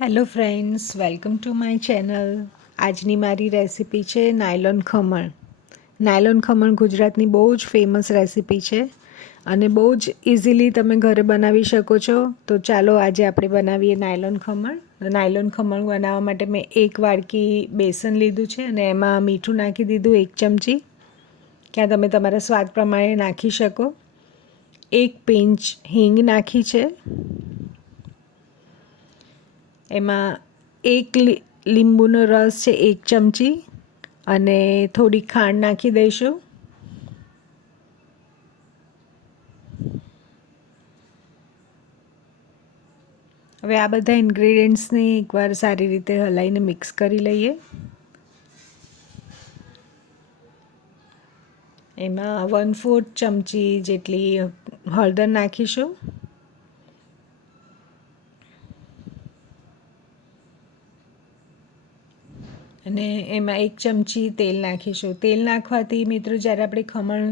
Hello friends, welcome to my channel. આજની મારી recipe છે નાયલોન ખમણ. નાયલોન ખમણ ગુજરાતની બહુ જ ફેમસ રેસિપી છે અને બહુ જ ઇઝીલી તમે ઘરે બનાવી શકો છો. તો ચાલો આજે આપણે બનાવીએ નાયલોન ખમણ. નાયલોન ખમણ બનાવવા માટે મેં 1 વાડકી બેસન લીધું છે અને એમાં મીઠું નાખી દીધું 1 ચમચી. ક્યાં તમે તમારા સ્વાદ પ્રમાણે નાખી શકો. 1 પિંચ હિંગ નાખી છે. એમાં 1 લીંબુનો રસ છે 1 ચમચી અને થોડી ખાંડ નાખી દઈશું. હવે આ બધા ઇન્ગ્રેડિયન્ટ્સને એકવાર સારી રીતે હલાવીને મિક્સ કરી લઈએ. એમાં 1/4 ચમચી જેટલી હળદર નાખીશું. અને એમાં 1 ચમચી તેલ નાખીશું. તેલ નાખવાથી મિત્રો જ્યારે આપણે ખમણ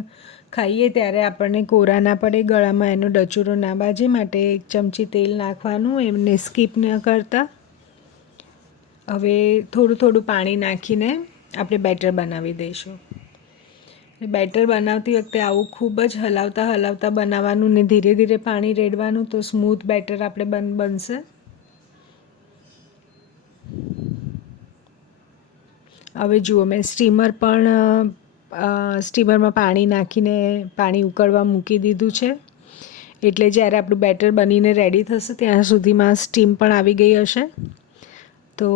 ખાઈએ ત્યારે આપણને કોરા ના પડે, ગળામાં એનો ડચુરો ના બાજે, માટે 1 ચમચી તેલ નાખવાનું, એમને સ્કીપ ન કરતા. હવે થોડું થોડું પાણી નાખીને આપણે બેટર બનાવી દઈશું. બેટર બનાવતી વખતે આવું ખૂબ જ હલાવતા બનાવવાનું ને ધીરે ધીરે પાણી રેડવાનું, તો સ્મૂથ બેટર આપણે બનશે. હવે જુઓ, મેં સ્ટીમરમાં પાણી નાખીને પાણી ઉકળવા મૂકી દીધું છે. એટલે જ્યારે આપણું બેટર બનીને રેડી થશે ત્યાં સુધીમાં સ્ટીમ પણ આવી ગઈ હશે. તો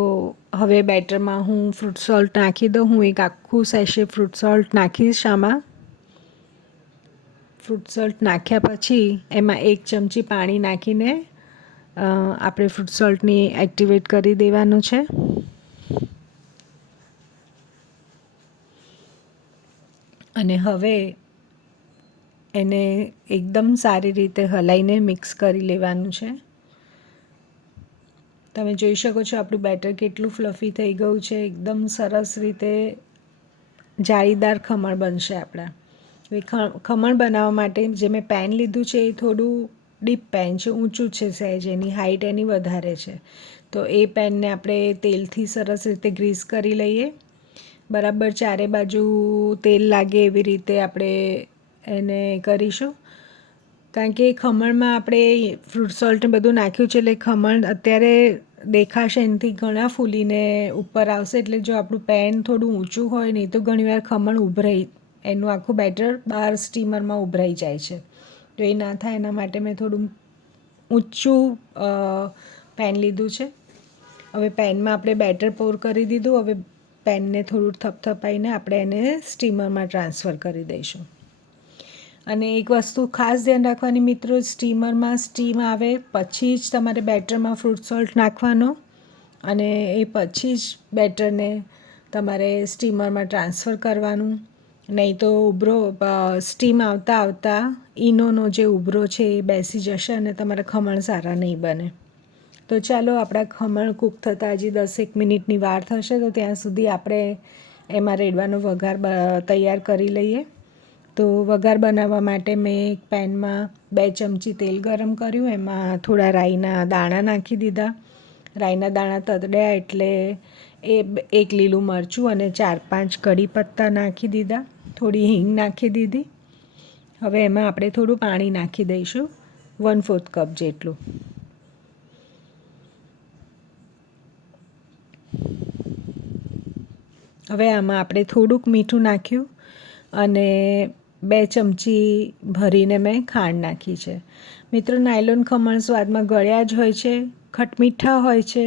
હવે બેટરમાં હું ફ્રૂટ સોલ્ટ નાખી દઉં. હું એક આખું સેશે ફ્રૂટ સોલ્ટ નાખીશ આમાં. ફ્રૂટ સોલ્ટ નાખ્યા પછી એમાં 1 ચમચી પાણી નાખીને આપણે ફ્રૂટ સોલ્ટની એક્ટિવેટ કરી દેવાનું છે. અને હવે એને એકદમ સારી રીતે હલાવીને મિક્સ કરી લેવાનું છે. તમે જોઈ શકો છો આપણું બેટર કેટલું ફ્લફી થઈ ગયું છે. એકદમ સરસ રીતે જાળીદાર ખમણ બનશે આપણા. હવે ખમણ બનાવવા માટે જે મેં પેન લીધું છે એ થોડું ડીપ પેન છે, ઊંચું છે સહેજ, એની હાઈટ એની વધારે છે. તો એ પેનને આપણે તેલથી સરસ રીતે ગ્રીસ કરી લઈએ. બરાબર ચારે બાજુ તેલ લાગે એવી રીતે આપણે એને કરીશું. કારણ કે ખમણમાં આપણે ફ્રૂટ સોલ્ટ બધું નાખ્યું છે એટલે ખમણ અત્યારે દેખાશે એનાથી ઘણા ફૂલીને ઉપર આવશે. એટલે જો આપણું પેન થોડું ઊંચું હોય નહીં તો ઘણીવાર ખમણ ઉભરાઈ, એનું આખું બેટર બહાર સ્ટીમરમાં ઉભરાઈ જાય છે. તો એ ના થાય એના માટે મેં થોડું ઊંચું પેન લીધું છે. હવે પેનમાં આપણે બેટર પોર કરી દીધું. હવે પેનને થોડું થપથપાઈને આપણે એને સ્ટીમરમાં ટ્રાન્સફર કરી દઈશું. અને એક વસ્તુ ખાસ ધ્યાન રાખવાની મિત્રો, સ્ટીમરમાં સ્ટીમ આવે પછી જ તમારે બેટરમાં ફ્રૂટ સોલ્ટ નાખવાનો અને એ પછી જ બેટરને તમારે સ્ટીમરમાં ટ્રાન્સફર કરવાનું. નહીં તો સ્ટીમ આવતા ઈનોનો જે ઉભરો છે એ બેસી જશે અને તમારા ખમણ સારા નહીં બને. તો ચાલો, આપણા ખમણ કૂક થતાં હજી 10-1 મિનિટની વાર થશે. તો ત્યાં સુધી આપણે એમાં રેડવાનો વઘાર તૈયાર કરી લઈએ. તો વઘાર બનાવવા માટે મેં એક પેનમાં 2 ચમચી તેલ ગરમ કર્યું. એમાં થોડા રાઈના દાણા નાખી દીધા. રાઈના દાણા તતડ્યા એટલે 1 લીલું મરચું અને 4-5 કઢી પત્તા નાખી દીધા. થોડી હિંગ નાખી દીધી. હવે એમાં આપણે થોડું પાણી નાખી દઈશું, 1/4 કપ જેટલું. હવે આમાં આપણે થોડુંક મીઠું નાખ્યું અને 2 ચમચી ભરીને મેં ખાંડ નાખી છે. મિત્રો, નાયલોન ખમણ સ્વાદમાં ગળ્યા જ હોય છે, ખટમીઠા હોય છે,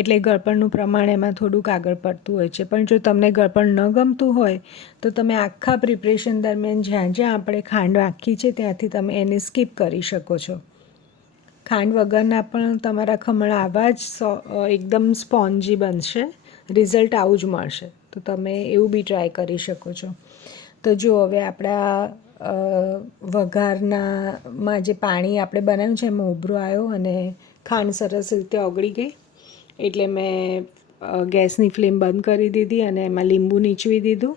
એટલે ગળપણનું પ્રમાણ એમાં થોડુંક આગળ પડતું હોય છે. પણ જો તમને ગળપણ ન ગમતું હોય તો તમે આખા પ્રિપરેશન દરમિયાન જ્યાં જ્યાં આપણે ખાંડ નાખી છે ત્યાંથી તમે એને સ્કીપ કરી શકો છો. ખાંડ વગરના પણ તમારા ખમણ આવા જ એકદમ સ્પોન્જી બનશે. રિઝલ્ટ આવું જ મળશે. તો તમે એવું બી ટ્રાય કરી શકો છો. તો જો હવે આપણા વઘારમાં જે પાણી આપણે બનાવ્યું છે એમાં ઉભરો આવ્યો અને ખાંડ સરસ રીતે ઓગળી ગઈ. એટલે મેં ગેસની ફ્લેમ બંધ કરી દીધી અને એમાં લીંબુ નીચવી દીધું.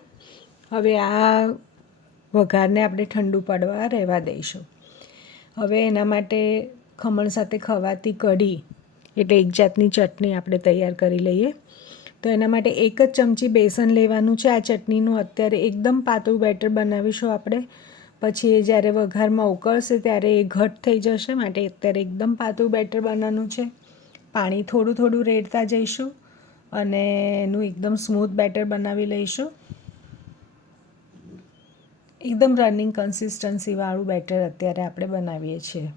હવે આ વઘારને આપણે ઠંડુ પડવા રહેવા દઈશું. હવે એના માટે ખમણ સાથે ખવાતી કઢી એટલે એક જાતની ચટણી આપણે તૈયાર કરી લઈએ. તો એના માટે 1 જ ચમચી બેસન લેવાનું છે. આ ચટણીનું અત્યારે એકદમ પાતળું બેટર બનાવીશું આપણે. પછી એ જ્યારે વઘારમાં ઉકળશે ત્યારે એ ઘટ થઈ જશે, માટે અત્યારે એકદમ પાતળું બેટર બનાવવાનું છે. પાણી થોડું થોડું રેડતા જઈશું અને એનું એકદમ સ્મૂથ બેટર બનાવી લઈશું. એકદમ રનિંગ કન્સિસ્ટન્સીવાળું બેટર અત્યારે આપણે બનાવીએ છીએ.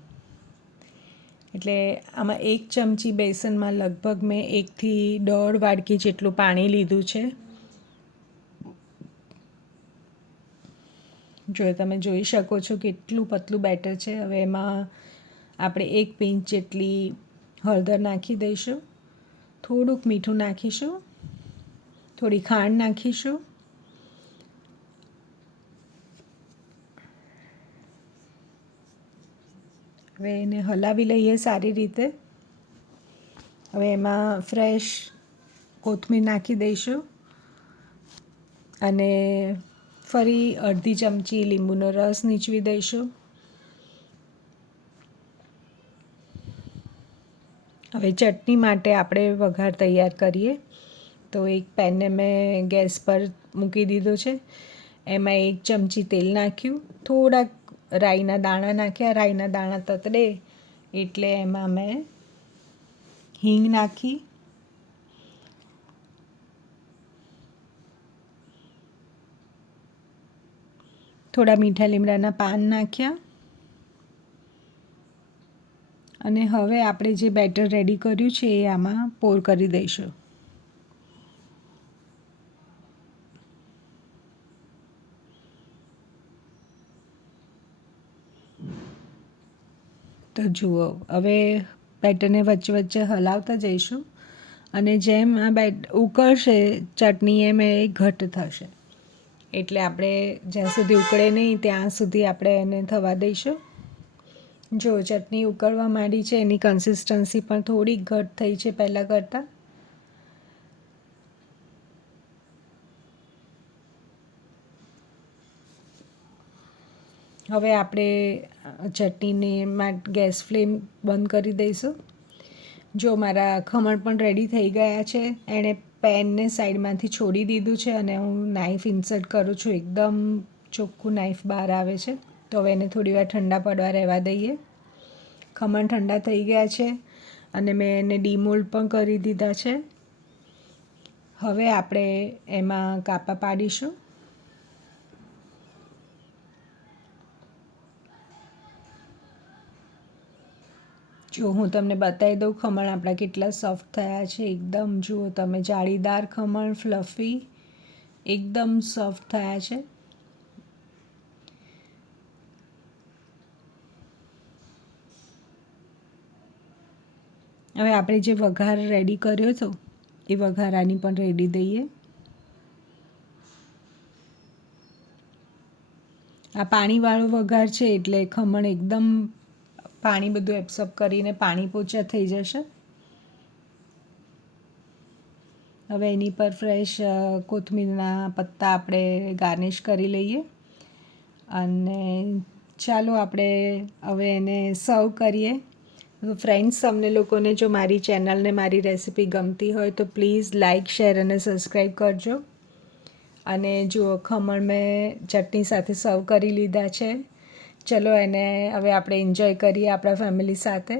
એટલે આમાં 1 ચમચી બેસનમાં લગભગ મેં 1 થી 1.5 વાડકી જેટલું પાણી લીધું છે. જો તમે જોઈ શકો છો કેટલું પતલું બેટર છે. હવે એમાં આપણે 1 પિંચ જેટલી હળદર નાખી દઈશું, થોડુંક મીઠું નાખીશું, થોડી ખાંડ નાખીશું, હવે એને હલાવી લઈએ સારી રીતે. હવે એમાં ફ્રેશ કોથમીર નાખી દઈશું અને ફરી અડધી ચમચી લીંબુનો રસ નીચવી દઈશું. હવે ચટણી માટે આપણે વઘાર તૈયાર કરીએ. તો એક પેનને મેં ગેસ પર મૂકી દીધો છે. એમાં 1 ચમચી તેલ નાખ્યું, થોડાક રાઈના દાણા નાખ્યા. રાઈના દાણા તતડે એટલે એમાં મેં હિંગ નાખી, થોડા મીઠા લીમડાના પાન નાખ્યા અને હવે આપણે જે બેટર રેડી કર્યું છે એ આમાં પોર કરી દઈશું. તો જુઓ, હવે બેટરને વચ્ચે વચ્ચે હલાવતા જઈશું અને જેમ આ ઉકળશે ચટણી એમ એ ઘટ થશે. એટલે આપણે જ્યાં સુધી ઉકળે નહીં ત્યાં સુધી આપણે એને થવા દઈશું. જો ચટણી ઉકળવા માંડી છે, એની કન્સિસ્ટન્સી પણ થોડીક ઘટ થઈ છે પહેલાં કરતાં. હવે આપણે ચટણીને ગેસ ફ્લેમ બંધ કરી દઈશું. જો મારા ખમણ પણ રેડી થઈ ગયા છે. એણે પેનને સાઈડમાંથી છોડી દીધું છે અને હું નાઈફ ઇન્સર્ટ કરું છું. એકદમ ચોખ્ખું નાઈફ બહાર આવે છે. તો હવે એને થોડીવાર ઠંડા પડવા રહેવા દઈએ. ખમણ ઠંડા થઈ ગયા છે અને મેં એને ડીમોલ્ડ પણ કરી દીધા છે. હવે આપણે એમાં કાપા પાડીશું. જો હું તમને બતાવી દઉં ખમણ આપણા કેટલા સોફ્ટ થયા છે. એકદમ જુઓ તમે, જાળીદાર ખમણ, ફ્લફી, એકદમ સોફ્ટ થયા છે. હવે આપણે જે વઘાર રેડી કર્યો હતો એ વઘારાની પણ રેડી દઈએ. આ પાણીવાળો વઘાર છે એટલે ખમણ એકદમ પાણી બધું એબ્સોર્બ કરીને પાણી પોચા થઈ જશે. હવે એની પર ફ્રેશ કોથમીરના પત્તા આપણે ગાર્નિશ કરી લઈએ અને ચાલો આપણે હવે એને સર્વ કરીએ. ફ્રેન્ડ્સ, તમને લોકોને જો મારી ચેનલને મારી રેસિપી ગમતી હોય તો પ્લીઝ લાઇક, શેર અને સબસ્ક્રાઈબ કરજો. અને જુઓ, ખમણ મેં ચટણી સાથે સર્વ કરી લીધા છે. ચલો એને હવે આપણે એન્જોય કરીએ આપણા ફેમિલી સાથે.